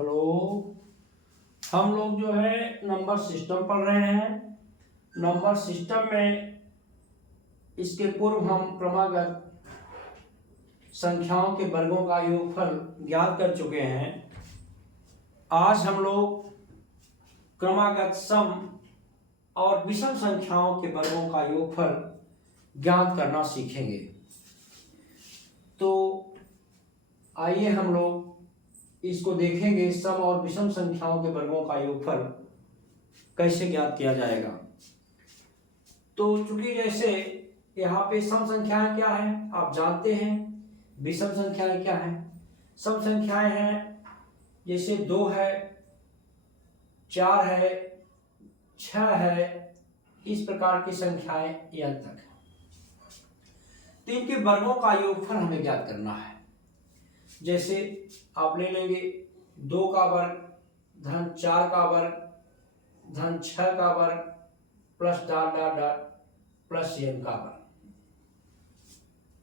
Hello. हम लोग जो है नंबर सिस्टम पढ़ रहे हैं। नंबर सिस्टम में इसके पूर्व हम क्रमागत संख्याओं के वर्गों का योगफल ज्ञात कर चुके हैं। आज हम लोग क्रमागत सम और विषम संख्याओं के वर्गों का योगफल ज्ञात करना सीखेंगे। तो आइए हम लोग इसको देखेंगे, सम और विषम संख्याओं के वर्गों का योगफल कैसे ज्ञात किया जाएगा। तो चूंकि जैसे यहाँ पे सम संख्याएं क्या हैं आप जानते हैं, विषम संख्याएं क्या हैं। सम संख्याएं हैं जैसे 2 है, 4 है, 6 है, इस प्रकार की संख्याएं n तक है। तो इनके वर्गों का योगफल हमें ज्ञात करना है। जैसे आप ले लेंगे 2 का वर्ग धन 4 का वर्ग धन 6 का वर्ग plus dot dot dot plus n का वर्ग।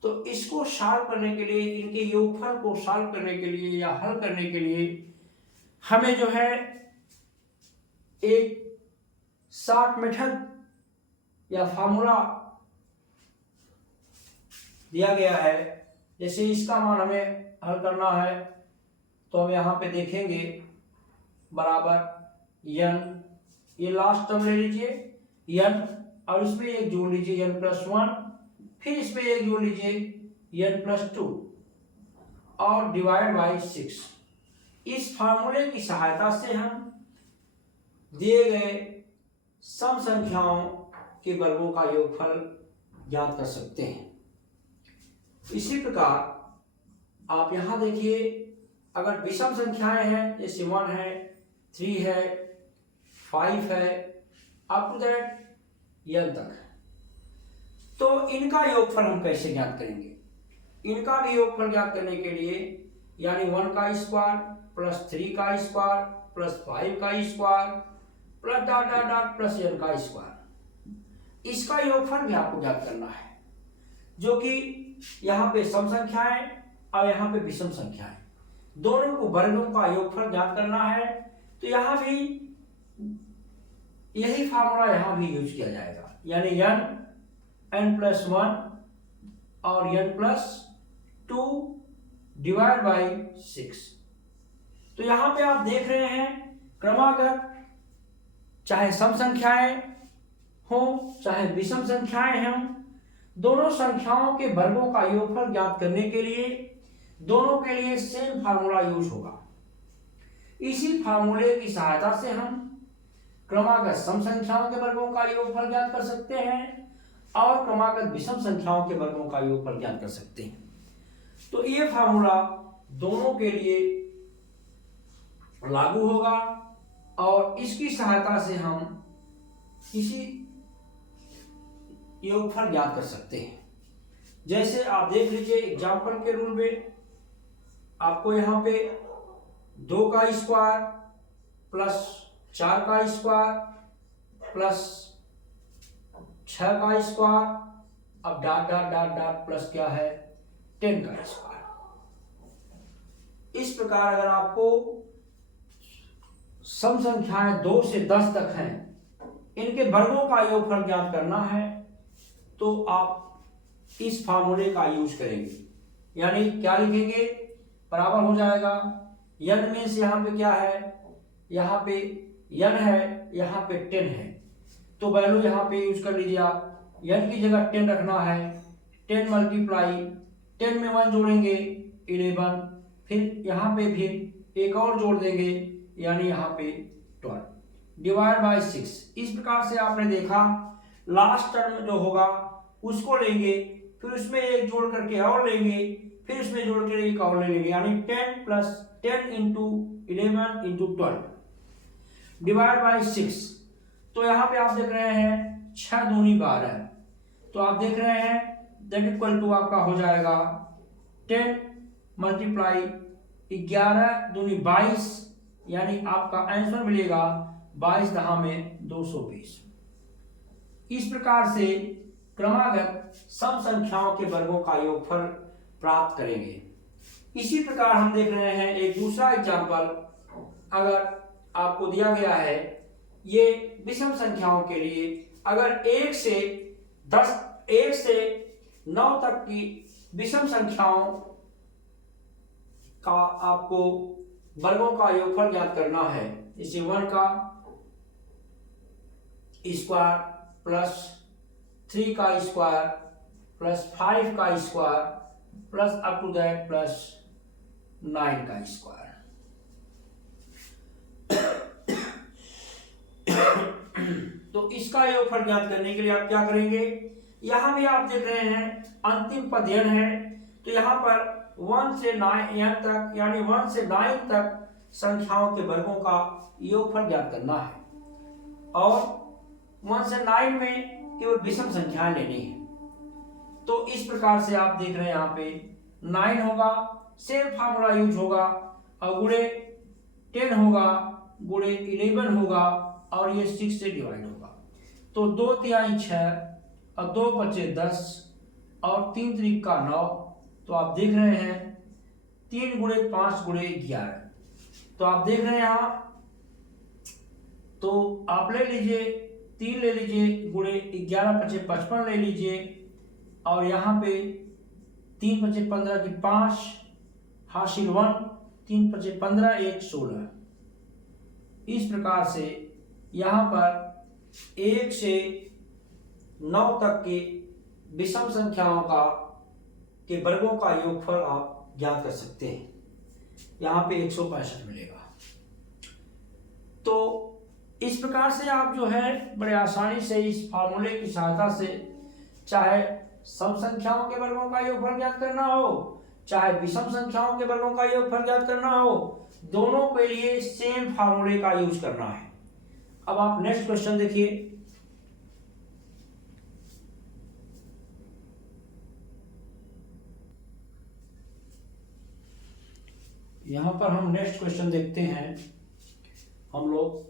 तो इसको सॉल्व करने के लिए, इनके योगफल को सॉल्व करने के लिए या हल करने के लिए हमें जो है एक शॉर्ट मेथड या फार्मूला दिया गया है। जैसे इसका मान हमें हल करना है तो हम यहाँ पे देखेंगे बराबर n, ये लास्ट टर्म ले लीजिए n और इसमें एक जोड़ लीजिए n+1, फिर इसमें एक जोड़ लीजिए n+2 और डिवाइड बाई 6। इस फार्मूले की सहायता से हम दिए गए सम संख्याओं के वर्गों का योगफल ज्ञात कर सकते हैं। इसी प्रकार आप यहां देखिए, अगर विषम संख्याएं हैं जैसे 1 है, 3 है, 5 है, अप टू दैट n तक है, तो इनका योगफल हम कैसे ज्ञात करेंगे। इनका भी योगफल ज्ञात करने के लिए यानी 1 का स्क्वायर प्लस 3 का स्क्वायर प्लस 5 का square plus dot dot dot plus n का स्क्वायर, इसका योगफल भी आपको ज्ञात करना है, जो कि यहाँ पे सम संख्याएं और यहाँ पे विषम संख्याएं, दोनों को वर्गों का योगफल ज्ञात करना है। तो यहाँ भी यही फार्मूला यहाँ भी यूज किया जाएगा, यानी n+1 और n+2 डिवाइड बाई 6। तो यहाँ पे आप देख रहे हैं क्रमागत चाहे सम संख्याएं हो चाहे विषम संख्याएं हों, दोनों संख्याओं के वर्गों का योगफल ज्ञात करने के लिए दोनों के लिए सेम फार्मूला यूज होगा। इसी फार्मूले की सहायता से हम क्रमागत सम संख्याओं के वर्गों का योगफल ज्ञात कर सकते हैं और क्रमागत विषम संख्याओं के वर्गों का योगफल ज्ञात कर सकते हैं। तो ये फार्मूला दोनों के लिए लागू होगा और इसकी सहायता से हम इसी योगफल ज्ञात कर सकते हैं। जैसे आप देख लीजिए एग्जाम्पल के रूल में, आपको यहाँ पे 2 का स्क्वायर प्लस 4 का स्क्वायर प्लस 6 का स्क्वायर, अब dot dot dot dot plus क्या है 10 का स्क्वायर। इस प्रकार अगर आपको सम संख्याएं 2 से 10 तक हैं, इनके वर्गों का योगफल ज्ञात करना है तो आप इस फार्मूले का यूज करेंगे। यानी क्या लिखेंगे, बराबर हो जाएगा n मीन्स यहाँ पे क्या है, यहाँ पे n है, यहाँ पे 10 है, तो वैल्यू यहाँ पे यूज कर लीजिए आप। n की जगह 10 रखना है, 10 मल्टीप्लाई 10 में 1 जोड़ेंगे 11, फिर यहाँ पे फिर एक और जोड़ देंगे यानी यहाँ पे 12 डिवाइड बाई 6। इस प्रकार से आपने देखा लास्ट टर्म जो होगा उसको लेंगे, फिर उसमें एक जोड़ करके और लेंगे, फिर उसमें जोड़ के एक और ले लेंगे, यानी 10 plus 10 into 11 into 12 divide by 6। तो यहाँ पे आप देख रहे हैं 6 दूनी 12 है, तो आप देख रहे हैं दैट इक्वल टू आपका हो जाएगा 10 मल्टीप्लाई 11 दूनी 22, यानी आपका आंसर मिलेगा 22 दहा में 220। इस प्रकार से क्रमागत सम संख्याओं के वर्गों का योगफल प्राप्त करेंगे। इसी प्रकार हम देख रहे हैं एक दूसरा एग्जाम्पल अगर आपको दिया गया है ये विषम संख्याओं के लिए, अगर 1 से 9 तक की विषम संख्याओं का आपको वर्गों का योगफल ज्ञात करना है, जैसे 1 का स्क्वायर प्लस 3 का स्क्वायर प्लस 5 का square plus up to that plus 9 का स्क्वायर। तो इसका योगफल ज्ञात करने के लिए आप क्या करेंगे, यहां भी आप देख रहे हैं अंतिम पद n है, तो यहां पर 1 से 9 तक यानी 1 से 9 तक संख्याओं के वर्गों का योगफल ज्ञात करना है और 1 से 9 में केवल विषम संख्याएं लेनी है। तो इस प्रकार से आप देख रहे हैं यहाँ पे 9 होगा, सेम फार्मूला यूज होगा और गुणे 10 होगा, गुणे 11 होगा और ये 6 से डिवाइड होगा। तो 2 तिहाई 6 और 2 बचे 10 और 3 त्रिक का 9। तो आप देख रहे हैं 3 गुणे 5 गुणे 11। तो आप देख रहे हैं यहाँ, तो आप ले लीजिए 3 ले लीजिए, गुणे 11 बचे 55 ले लीजिए और यहाँ पे 3 बचे 15 की 5 हासिल 1, 3 बचे 15 1 16। इस प्रकार से यहाँ पर 1 से 9 तक के विषम संख्याओं के वर्गों का योगफल आप ज्ञात कर सकते हैं। यहाँ पे 165 मिलेगा। तो इस प्रकार से आप जो है बड़े आसानी से इस फार्मूले की सहायता से चाहे सम संख्याओं के वर्गों का योगफल ज्ञात करना हो, चाहे विषम संख्याओं के वर्गों का योगफल ज्ञात करना हो, दोनों के लिए सेम फार्मूले का यूज करना है। अब आप नेक्स्ट क्वेश्चन देखिए। यहां पर हम नेक्स्ट क्वेश्चन देखते हैं। हम लोग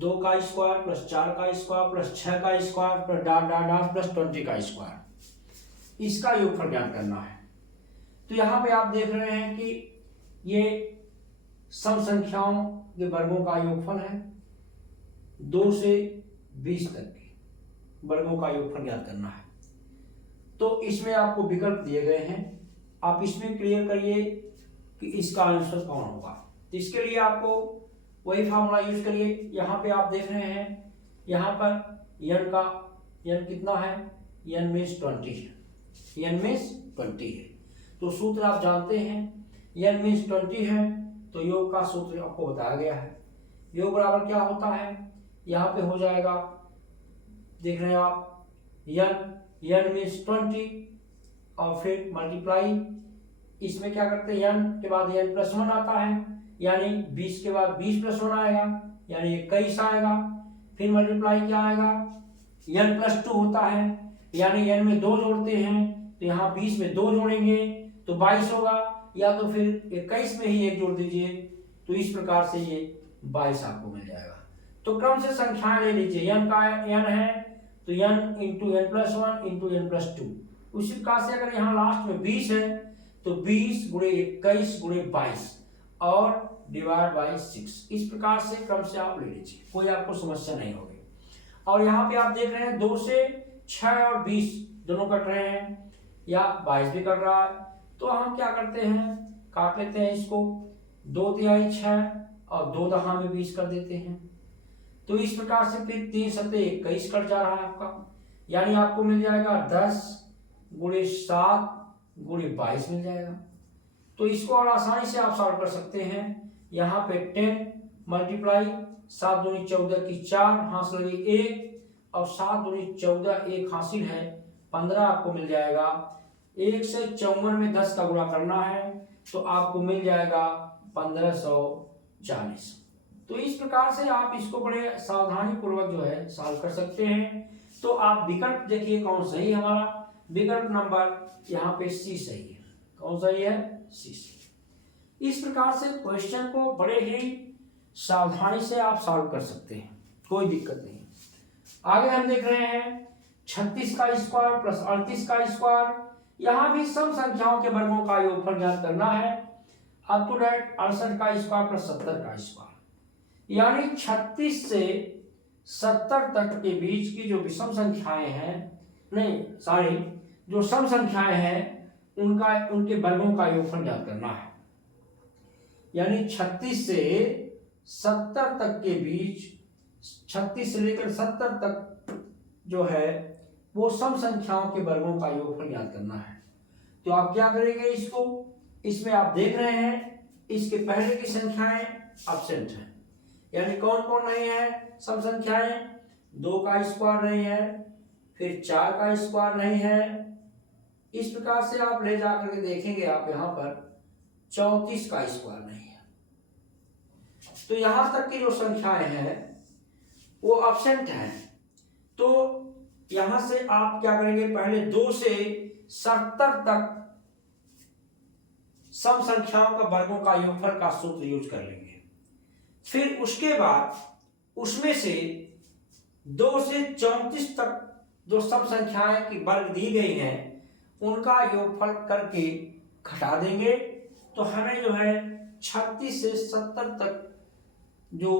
2 का स्क्वायर प्लस 4 का स्क्वायर प्लस 6 का square plus dot dot dot plus 20 का स्क्वायर, इसका योगफल ज्ञात करना है। तो यहाँ पे आप देख रहे हैं कि ये सम संख्याओं के वर्गों का योगफल है। 2 से 20 तक के वर्गों का योगफल ज्ञात करना है। तो इसमें आपको विकल्प दिए गए हैं, आप इसमें क्लियर करिए कि इसका आंसर कौन होगा। तो इसके लिए आपको वही फार्मूला यूज करिए। यहाँ पे आप देख रहे हैं, यहाँ पर n कितना है, n मीन्स 20 है, n मीन्स 20 है। तो सूत्र आप जानते हैं, n मीन्स 20 है तो योग का सूत्र आपको बताया गया है। योग बराबर क्या होता है, यहाँ पे हो जाएगा, देख रहे हैं आप, n मीन्स 20 और फिर मल्टीप्लाई, इसमें क्या करते हैं n के बाद n प्लस 1 आता है, यानी 20 के बाद 20 प्लस 1 आएगा यानी 21 आएगा। फिर मल्टीप्लाई क्या आएगा, n प्लस 2 होता है, यानी n में 2 जोड़ते हैं तो यहाँ 20 में 2 जोड़ेंगे तो 22 होगा, या तो फिर 21 में ही 1 जोड़ दीजिए। तो इस प्रकार से ये 22 आपको मिल जाएगा। तो क्रम से संख्याएं ले लीजिए, n का n है तो n into n plus 1 into n plus 2। उसी प्रकार से अगर यहाँ लास्ट में 20 है तो 20 गुणे 21 गुणे 22 और डिवाइड बाई 6। इस प्रकार से क्रम से आप ले लीजिए, कोई आपको समस्या नहीं होगी। और यहाँ पे आप देख रहे हैं 2 से 6 और 20 दोनों कट रहे हैं या 22 भी कट रहा है। तो हम क्या करते हैं, काट लेते हैं इसको, 2 तिहाई 6 और 2 दहा में 20 कर देते हैं। तो इस प्रकार से फिर 3 सत्ते 21 कट जा रहा है आपका, यानी आपको मिल जाएगा 10 गुणे 7 गुणे 22 मिल जाएगा। तो इसको और आसानी से आप सॉल्व कर सकते हैं। यहाँ पे 10 मल्टीप्लाई 7 दूनी 14 की 4 हासिल लगी 1 और 7 दूनी 14 1 हासिल है 15 आपको मिल जाएगा। 1 से 54 में 10 का गुणा करना है तो आपको मिल जाएगा 1540। तो इस प्रकार से आप इसको बड़े सावधानी पूर्वक जो है सॉल्व कर सकते हैं। तो आप विकल्प देखिए कौन सही है, हमारा विकल्प नंबर यहाँ पे सी सही है। कौन सही है, सी सही। इस प्रकार से क्वेश्चन को बड़े ही सावधानी से आप सॉल्व कर सकते हैं, कोई दिक्कत नहीं। आगे हम देख रहे हैं 36 का स्क्वायर प्लस 38 का स्क्वायर। यहाँ भी सम संख्याओं के वर्गों का योगफल ज्ञात करना है। अप टू डेट 68 का स्क्वायर प्लस 70 का स्क्वायर, यानी 36 से 70 तक के बीच की जो विषम संख्याएं हैं, नहीं सॉरी, जो सम संख्याएं हैं उनके वर्गों का योगफल ज्ञात करना है। यानी 36 से 70 तक के बीच, 36 से लेकर 70 तक जो है वो सम संख्याओं के वर्गों का योगफल ज्ञात करना है। तो आप क्या करेंगे, इसको, इसमें आप देख रहे हैं इसके पहले की संख्याएं एब्सेंट हैं, यानी कौन कौन नहीं है सम संख्याएं, 2 का स्क्वायर नहीं है, फिर 4 का स्क्वायर नहीं है। इस प्रकार से आप ले जाकर के देखेंगे, आप यहां पर 34 का स्क्वायर नहीं है। तो यहां तक की जो संख्याएं हैं वो एब्सेंट हैं। तो यहां से आप क्या करेंगे, पहले 2 से 70 तक सम संख्याओं का वर्गों का योगफल का सूत्र यूज कर लेंगे। फिर उसके बाद उसमें से 2 से 34 तक जो सम संख्याएं की वर्ग दी गई हैं उनका योगफल करके घटा देंगे, तो हमें जो है 36 से 70 तक जो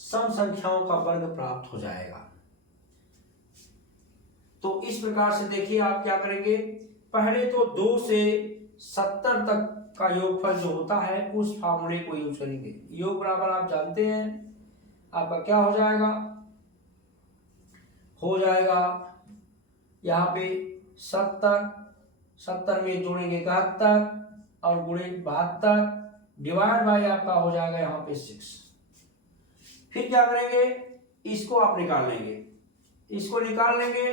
सम संख्याओं का वर्ग प्राप्त हो जाएगा। तो इस प्रकार से देखिए आप क्या करेंगे, पहले तो 2 से 70 तक का योगफल जो होता है उस फार्मूले को यूज करेंगे। योग बराबर आप जानते हैं आपका क्या हो जाएगा, यहाँ पे 70 में जोड़ेंगे 71 और गुणे 72 डिवाइड बाय आपका हो जाएगा यहाँ पे 6। फिर क्या करेंगे, इसको आप निकाल लेंगे, इसको निकाल लेंगे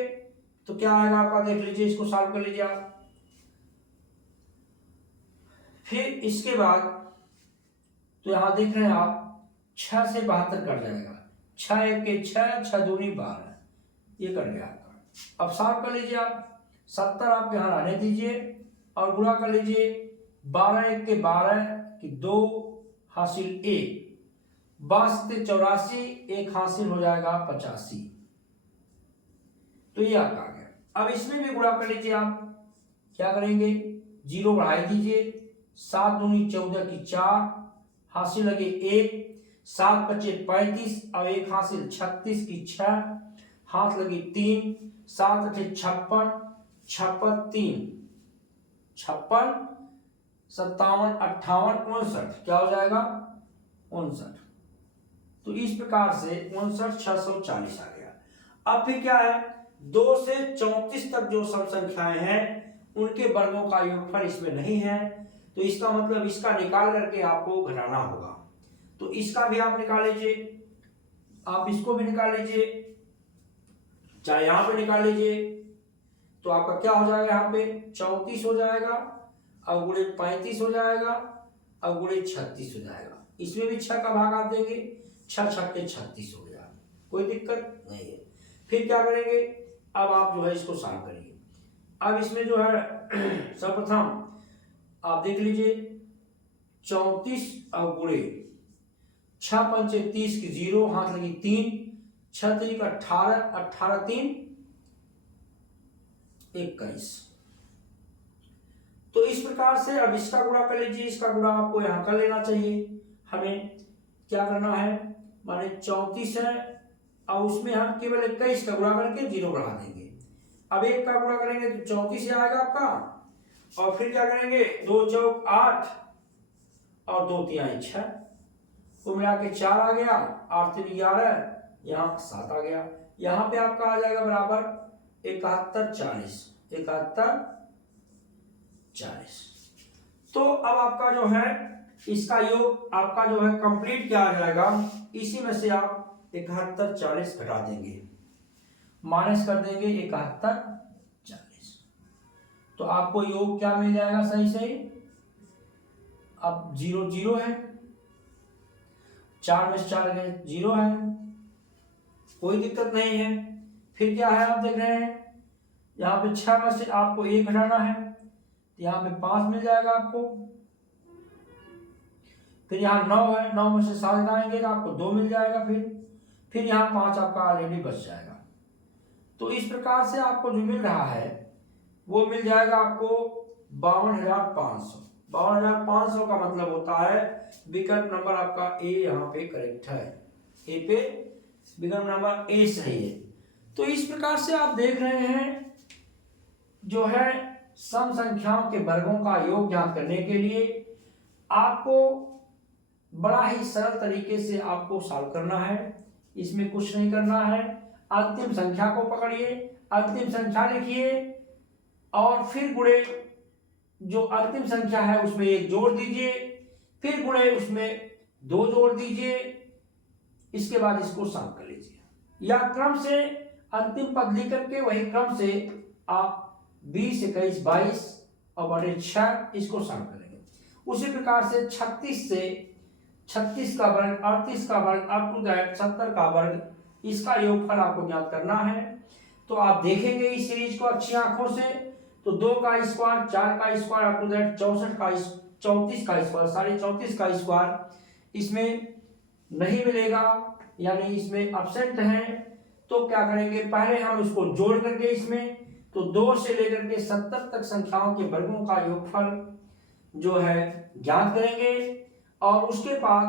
तो क्या आएगा आपका, देख लीजिए, इसको सॉल्व कर लीजिए आप। फिर इसके बाद तो यहां देख रहे हैं आप 6 से 72 कट जाएगा, 6 एक के 6, 6 दूनी 12, ये कट गया आपका। अब सॉल्व कर लीजिए आप, 70 आप यहां आने दीजिए और गुणा कर लीजिए, 12 एक के 12 की 2 हासिल 1, 82 84, एक हासिल हो जाएगा 85। तो ये आपका आ गया। अब इसमें भी गुणा कर लीजिए आप, क्या करेंगे, 0 बढ़ाई दीजिए, 7 दूनी 14 की 4 हासिल लगे 1, 7 पचे 35 और एक हासिल 36 की 6 हाथ लगी 3, 7 अठे 56, 56 3 56, 57 58 59, क्या हो जाएगा 59। तो इस प्रकार से 59,640 आ गया। अब फिर क्या है, 2 से 34 तक जो सम संख्याएं हैं उनके वर्गों का योगफल इसमें नहीं है, तो इसका मतलब इसका निकाल करके आपको घटाना होगा। तो इसका भी आप निकाल लीजिए, आप इसको भी निकाल लीजिए, चाहे यहां पे निकाल लीजिए, तो आपका क्या हो जाएगा, यहाँ पे 34 हो जाएगा और गुणे 35 हो जाएगा और गुणे 36 हो जाएगा। इसमें भी 6 का भाग आप देंगे, 6 छक्के 36 हो गया, कोई दिक्कत नहीं है। फिर क्या करेंगे, अब आप जो है इसको सॉल्व करिए। अब इसमें जो है सर्वप्रथम आप देख लीजिए, 34 और गुणे 6 पंचे 30 की 0 हाथ लगी 3, 6 3 18, 18 3 21। तो इस प्रकार से अब इसका गुणा कर लीजिए, इसका गुणा आपको यहां कर लेना चाहिए। हमें क्या करना है, माने 34 है और उसमें हम केवल 21 का गुणा करके 0 बढ़ा देंगे। अब 1 का गुणा करेंगे तो 34 से आएगा आपका, और फिर क्या करेंगे, 2 चौक 8 और 2 तिहाई 6, को मिला के 4 आ गया, 8 3 11, यहाँ 7 आ गया। यहाँ पे आपका आ जाएगा बराबर 71 40, 71 40। तो अब आपका जो है इसका योग आपका जो है कंप्लीट क्या आ जाएगा, इसी में से आप 71 40 घटा देंगे, माइनस कर देंगे 71 40, तो आपको योग क्या मिल जाएगा, सही सही। अब 0 0 है, 4 में से 4 गए 0 है, कोई दिक्कत नहीं है। फिर क्या है, आप देख रहे हैं यहाँ पे 6 में से आपको 1 घटाना है, तो यहाँ पे 5 मिल जाएगा आपको। फिर यहाँ 9 है, 9 में से 7 घटाएंगे तो आपको 2 मिल जाएगा। फिर यहाँ 5 आपका ऑलरेडी बच जाएगा। तो इस प्रकार से आपको जो मिल रहा है वो मिल जाएगा आपको 52,500। 52,500 का मतलब होता है विकल्प नंबर आपका ए यहाँ पे करेक्ट है। ए पे विकल्प नंबर ए सही है। तो इस प्रकार से आप देख रहे हैं जो है सम संख्याओं के वर्गों का योग ज्ञात करने के लिए आपको बड़ा ही सरल तरीके से आपको सॉल्व करना है। इसमें कुछ नहीं करना है, अंतिम संख्या को पकड़िए, अंतिम संख्या लिखिए और फिर गुणे जो अंतिम संख्या है उसमें 1 जोड़ दीजिए, फिर गुणे उसमें 2 जोड़ दीजिए, इसके बाद इसको सॉल्व कर लीजिए। या क्रम से अंतिम पद लिख करके वही क्रम से आप 20, 21, 22 और बटे 6 इसको सॉल्व करेंगे। उसी प्रकार से 36 से 36 का वर्ग, 38 का वर्ग, अप टू दैट 70 का वर्ग, इसका योगफल आपको ज्ञात करना है। तो आप देखेंगे इस सीरीज को अच्छी आंखों से, तो 2 का स्क्वायर, 4 का स्क्वायर, अप टू दैट 34 का 34 का स्क्वायर, 34.5 का स्क्वायर इसमें नहीं मिलेगा, यानी इसमें एब्सेंट है। तो क्या करेंगे, पहले हम उसको जोड़ करके इसमें तो 2 से लेकर के 70 तक संख्याओं के वर्गों का योगफल जो है ज्ञात करेंगे और उसके बाद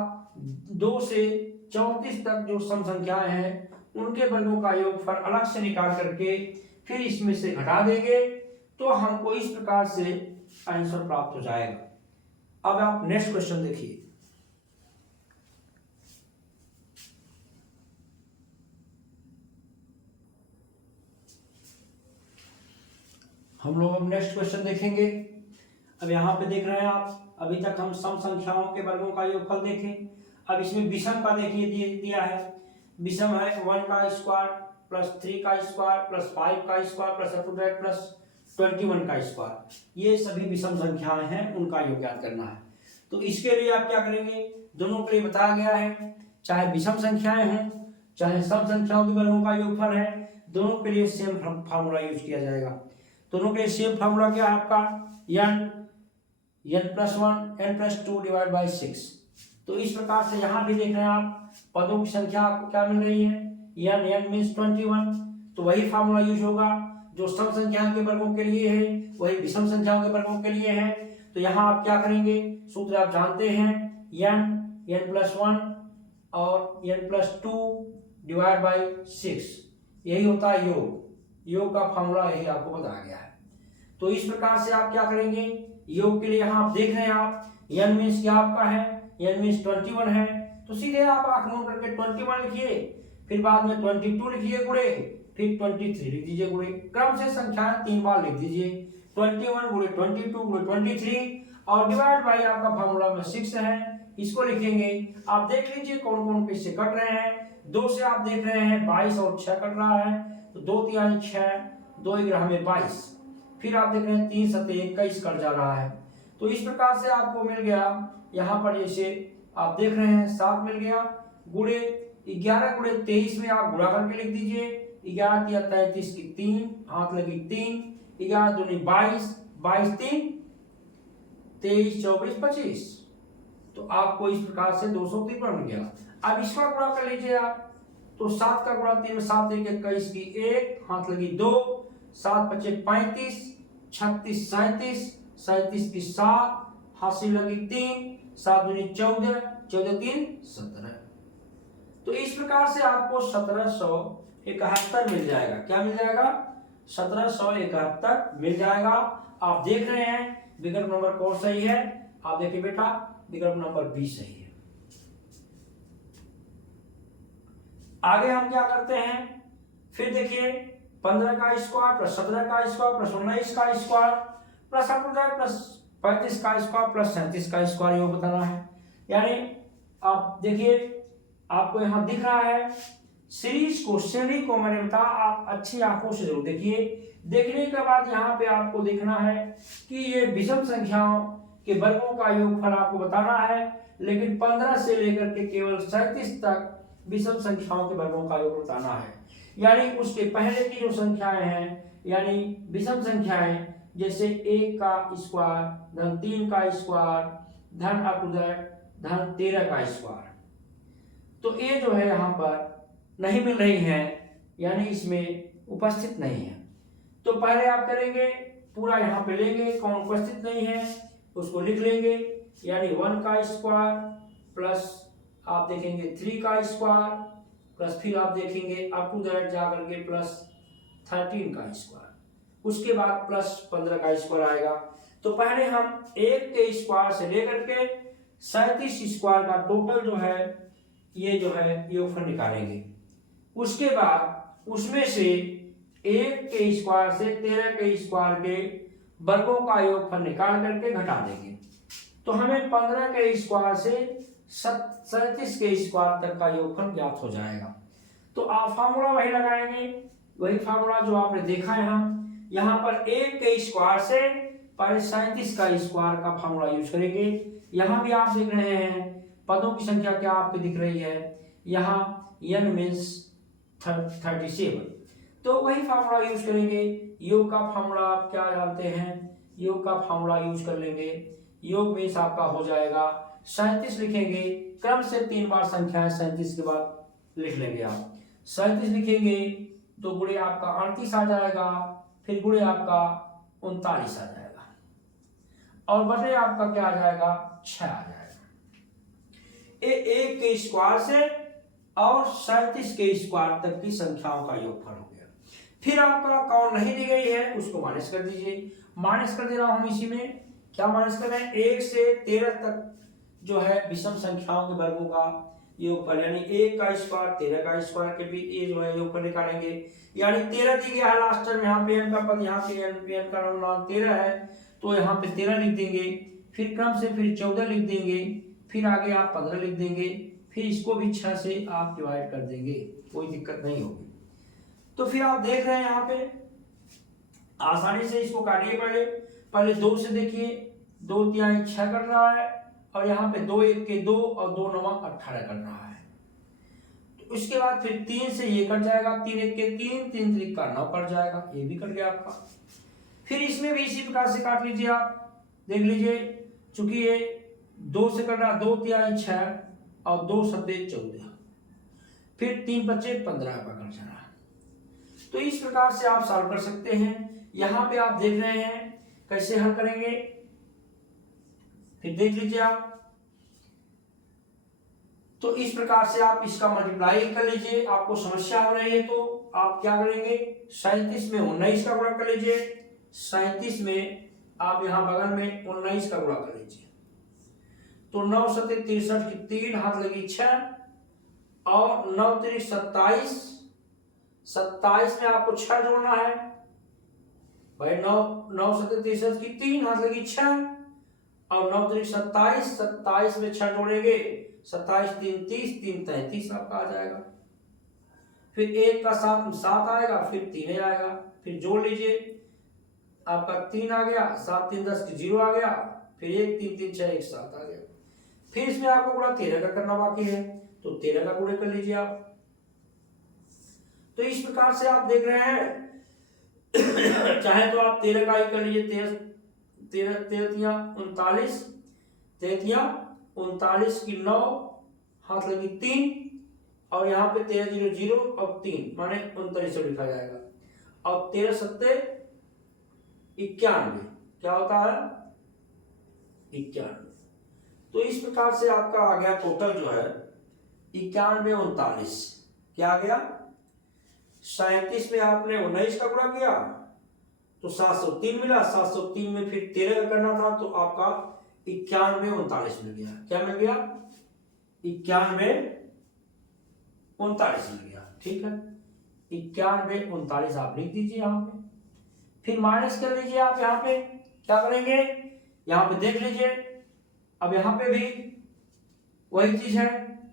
2 से 34 तक जो सम संख्याएं हैं उनके वर्गों का योगफल अलग से निकाल करके फिर इसमें से घटा देंगे, तो हमको इस प्रकार से आंसर प्राप्त हो जाएगा। अब आप नेक्स्ट क्वेश्चन देखिए। हम लोग अब नेक्स्ट क्वेश्चन देखेंगे। अब यहाँ पे देख रहे हैं आप, अभी तक हम सम संख्याओं के वर्गों का योगफल देखें। अब इसमें विषम का देखिए दिया है, विषम है 1 का स्क्वायर प्लस 3 का स्क्वायर प्लस 5 का square plus up to that plus 21 का स्क्वायर, ये सभी विषम संख्याएं हैं, उनका योग ज्ञात करना है। तो इसके लिए आप क्या करेंगे, दोनों के लिए बताया गया है, चाहे विषम संख्याएं हों चाहे सम संख्याओं के वर्गों का योगफल है, दोनों के लिए सेम फार्मूला यूज किया जाएगा। दोनों के लिए सेम फार्मूला क्या है आपका, n+1 n+2 डिवाइड बाई 6। तो इस प्रकार से यहाँ भी देख रहे हैं आप, पदों की संख्या आपको क्या मिल रही है, n मीन्स 21, तो वही फार्मूला यूज होगा जो सम संख्या के वर्गों के लिए है, वही विषम संख्याओं के वर्गों के लिए है। तो यहाँ आप क्या करेंगे, सूत्र आप जानते हैं, n+1 और n+2 डिवाइड बाई 6, यही होता है योग। योग का फार्मूला यही आपको बताया गया है। तो इस प्रकार से आप क्या करेंगे, योग के लिए यहाँ आप देख रहे हैं आप, n मीन्स क्या आपका है, n मीन्स 21 है, तो सीधे आप आंख मूंद करके 21 लिखिए, फिर बाद में 22 लिखिए गुणे, फिर 23 लिख दीजिए गुणे, क्रम से संख्याएं 3 बार लिख दीजिए, 21 गुणे 22 गुणे 23 और डिवाइड बाई आपका फार्मूला में 6 है, इसको लिखेंगे। आप देख लीजिए कौन कौन किससे कट रहे हैं। 2 से आप देख रहे हैं 22 और 6 कट रहा है, तो 2 3 6, 2 11 में 22, फिर आप देख रहे हैं 3 7 21 कट जा रहा है। तो इस प्रकार से आपको मिल गया, यहाँ पर जैसे आप देख रहे हैं 7 मिल गया, गुणे 11 गुणे 23 में आप गुणा करके लिख दीजिए, 11 तिया 33 की 3, हाथ लगी 3, 11 दूनी 22, 22 3 23 24 25, तो आपको इस प्रकार से 253 मिल गया। अब इसका गुणा कर लीजिए आप, तो 7 का गुणा 3 में 7 1 21 की 1, हाथ लगी 2, 7 25 35, 36 37, 37 की 7, हाथ से लगी 3, 7 दूनी 14, 14 3 17। तो इस प्रकार से आपको 1771 मिल जाएगा। क्या मिल जाएगा, 1771 मिल जाएगा। आप देख रहे हैं विकल्प नंबर कौन सही है, आप देखिए बेटा, विकल्प नंबर बी सही है। आगे हम क्या करते हैं, फिर देखिए 15 का स्क्वायर प्लस 17 का स्क्वायर प्लस 19 का स्क्वायर प्लस प्लस 35 का स्क्वायर प्लस 37 का स्क्वायर ये बताना है। यानी आप देखिए, आपको यहाँ दिख रहा है सीरीज को, श्रेणी को मैंने बताया, आप अच्छी आंखों से जरूर देखिए। देखने के बाद यहाँ पे आपको देखना है कि ये विषम संख्याओं के वर्गों का योगफल आपको बताना है, लेकिन 15 से लेकर के केवल 37 तक विषम संख्याओं के वर्गों का योग बताना है। यानी उसके पहले की जो संख्याएं हैं, यानी विषम संख्याएं, जैसे 1 का स्क्वायर धन 3 का स्क्वायर धन अप टू दैट धन 13 का स्क्वायर, तो ये जो है यहाँ पर नहीं मिल रही है, यानी इसमें उपस्थित नहीं है। तो पहले आप करेंगे पूरा यहाँ पे लेंगे, कौन उपस्थित नहीं है, उसको लिख लेंगे, यानी 1 का स्क्वायर प्लस आप देखेंगे 3 का स्क्वायर प्लस फिर आप देखेंगे अप टू दैट जाकर के प्लस 13 का स्क्वायर, उसके बाद प्लस 15 का स्क्वायर आएगा। तो पहले हम 1 के स्क्वायर से लेकर के 37 स्क्वायर का टोटल जो है ये जो है योगफल निकालेंगे। उसके बाद उसमें से 1 के स्क्वायर से 13 के स्क्वायर के वर्गों का योगफल निकाल करके घटा देंगे। तो हमें 15 के स्क्वायर से 37 के स्क्वायर तक का योगफल ज्ञात हो जाएगा। तो आप फार्मूला वही लगाएंगे, वही फार्मूला जो आपने देखा है। हम यहाँ पर 1 के स्क्वायर से पहले 37 का स्क्वायर का फार्मूला यूज करेंगे। यहाँ भी आप देख रहे हैं पदों की संख्या क्या आपको दिख रही है, यहाँ n मीन्स 37, तो वही फार्मूला यूज करेंगे। योग का फार्मूला आप क्या जानते हैं, योग का फार्मूला यूज कर लेंगे। योग मीन्स आपका हो जाएगा 37 लिखेंगे, क्रम से 3 बार संख्या है, 37 के बाद लिख लेंगे आप 37 लिखेंगे तो गुणे आपका 38 आ जाएगा, फिर गुणे आपका 39 आ जाएगा और बटे आपका क्या आ जाएगा 6 आ जाएगा। 1 के स्क्वायर से और 37 के स्क्वायर तक की संख्याओं का योगफल हो गया। फिर आपका कौन नहीं दी गई है उसको माइनस कर दीजिए। माइनस कर दे रहा हूं हम इसी में, क्या माइनस कर रहे हैं 1 से 13 तक जो है विषम संख्याओं के वर्गों का योगफल, यानी 1 का स्क्वायर 13 का स्क्वायर के बीच ये जो है योगफल निकालेंगे। यानी 13 दी गया है लास्ट टाइम, यहाँ पे n का पद, यहाँ पे n का मान 13 है तो यहाँ पे 13 लिख देंगे, फिर क्रम से फिर 14 लिख देंगे, फिर आगे आप 15 लिख देंगे, फिर इसको भी 6 से आप डिवाइड कर देंगे, कोई दिक्कत नहीं होगी। तो फिर आप देख रहे हैं यहाँ पे आसानी से इसको काटिए। पहले 2 से देखिए, 2 तिहाई 6 कर रहा है और यहाँ पे 2 1 के 2 और 2 9 18 कर रहा है। तो उसके बाद फिर 3 से ये कट जाएगा, 3 1 के 3, 3 3 का 9 कट जाएगा, ये भी कट गया आपका। फिर इसमें भी इसी प्रकार से काट लीजिए, आप देख लीजिए, चूंकि ये 2 से कट रहा, 2 तिहाई 6 और 2 सत्ते 14, फिर 3 बच्चे 15 का कट जा रहा है। तो इस प्रकार से आप सॉल्व कर सकते हैं। यहाँ पे आप देख रहे हैं कैसे हल करेंगे, फिर देख लीजिए आप। तो इस प्रकार से आप इसका मल्टीप्लाई कर लीजिए। आपको समस्या हो रही है तो आप क्या करेंगे, 37 में 19 का गुणा कर लीजिए, 37 में आप यहाँ बगल में 19 का गुणा कर लीजिए। तो 9 सत्ते 63 की 3 हाथ लगी 6 और 9 3 27, 27 में आपको 6 जोड़ना है भाई। 9 सत्ते 63 की 3 हाथ लगी 6 और 9 3 27, 27 में 6 जोड़ेंगे, 27 3 30, 3 33 आपका आ जाएगा। फिर 1 का 7 आएगा, फिर 3 आएगा, फिर जोड़ लीजिए, आपका 3 आ गया, 7 3 10 की 0 आ गया, फिर 1 3 3 6 1 7 आ गया। फिर इसमें आपको गुणा 13 का करना बाकी है, तो 13 का गुणे कर लीजिए आप। तो इस प्रकार से आप देख रहे हैं चाहे तो आप 13 का ही कर लीजिए, 13 39, 39 की 9 हाथ लगी 3 और यहाँ पे 13 0 0 और 3 माने 39 लिखा जाएगा और 13 सत्ते 91, क्या होता है 91। तो इस प्रकार से आपका आ गया टोटल जो है 91 39, क्या आ गया 37 में आपने 19 का गुणा किया तो 703 मिला, 703 में फिर 13 का करना था तो आपका 91 39 मिल गया। क्या मिल गया 91 39 मिल गया, ठीक है। 91 39 आप लिख दीजिए यहाँ पे, फिर माइनस कर लीजिए आप। यहाँ पे क्या करेंगे, यहाँ पे देख लीजिए, अब यहाँ पे भी वही चीज है,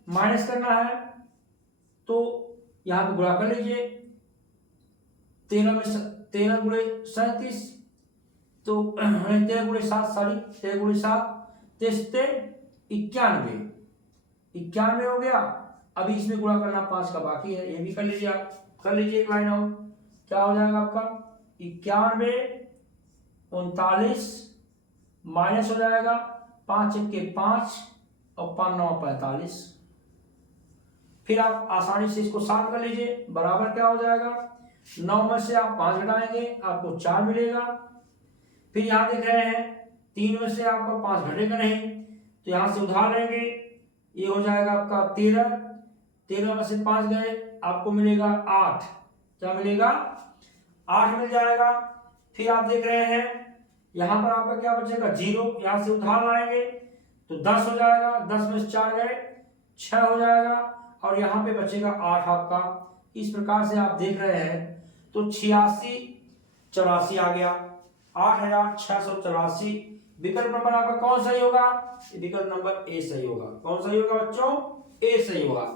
माइनस करना है तो यहाँ पे गुणा कर लीजिए। 13 में 13 गुणे 37 तो 13 गुणे 7 13 गुणे 7 91 हो गया। अभी इसमें गुणा करना 5 का बाकी है, ये भी कर लीजिए आप, कर लीजिए एक लाइन और। क्या हो जाएगा आपका 91 39 माइनस हो जाएगा 5 1 के 5 और 5 9 45। फिर आप आसानी से इसको साफ कर लीजिए, बराबर क्या हो जाएगा 9 में से आप 5 घटाएंगे आपको 4 मिलेगा। फिर यहाँ देख रहे हैं 3 में से आपका 5 घटेगा नहीं, तो यहाँ से उधार लेंगे, ये हो जाएगा आपका 13, 13 में से 5 गए, आपको मिलेगा 8, क्या मिलेगा 8 मिल जाएगा। फिर आप देख रहे हैं यहाँ पर आपका क्या बचेगा 0, यहाँ से उधार लाएंगे तो 10 हो जाएगा, 10 में से 4 गए 6 हो जाएगा, और यहाँ पे बचेगा 8 आपका। इस प्रकार से आप देख रहे हैं, तो 86 84 आ गया, 8684। विकल्प नंबर आपका कौन सही होगा, विकल्प नंबर ए सही होगा। कौन सही होगा बच्चों, ए सही होगा।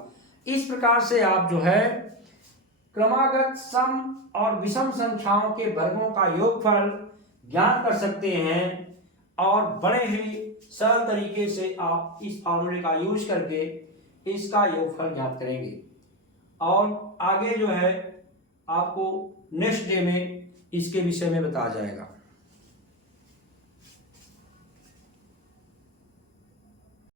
इस प्रकार से आप जो है क्रमागत सम और विषम संख्याओं के वर्गों का योगफल ज्ञात कर सकते हैं, और बड़े ही सरल तरीके से आप इस फॉर्मूले का यूज करके इसका योगफल ज्ञात करेंगे। और आगे जो है आपको नेक्स्ट डे में इसके विषय में बताया जाएगा।